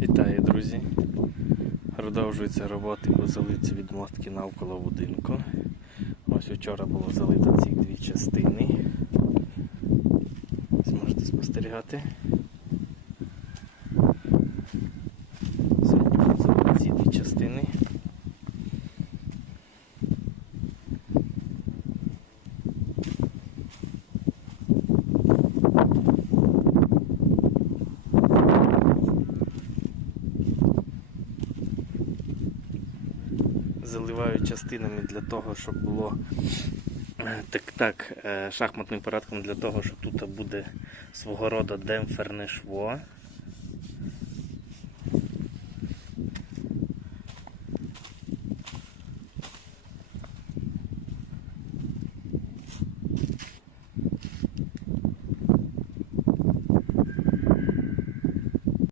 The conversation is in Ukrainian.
Вітаю, друзі! Продовжуються роботи по залиці від мостки навколо будинку. Ось вчора було залито ці дві частини. Зможете спостерігати. Сьогодні будемо залити ці дві частини. Заливаю частинами для того, щоб було е, так, так, е, шахматним порядком для того, що тут буде свого роду демпферне шво.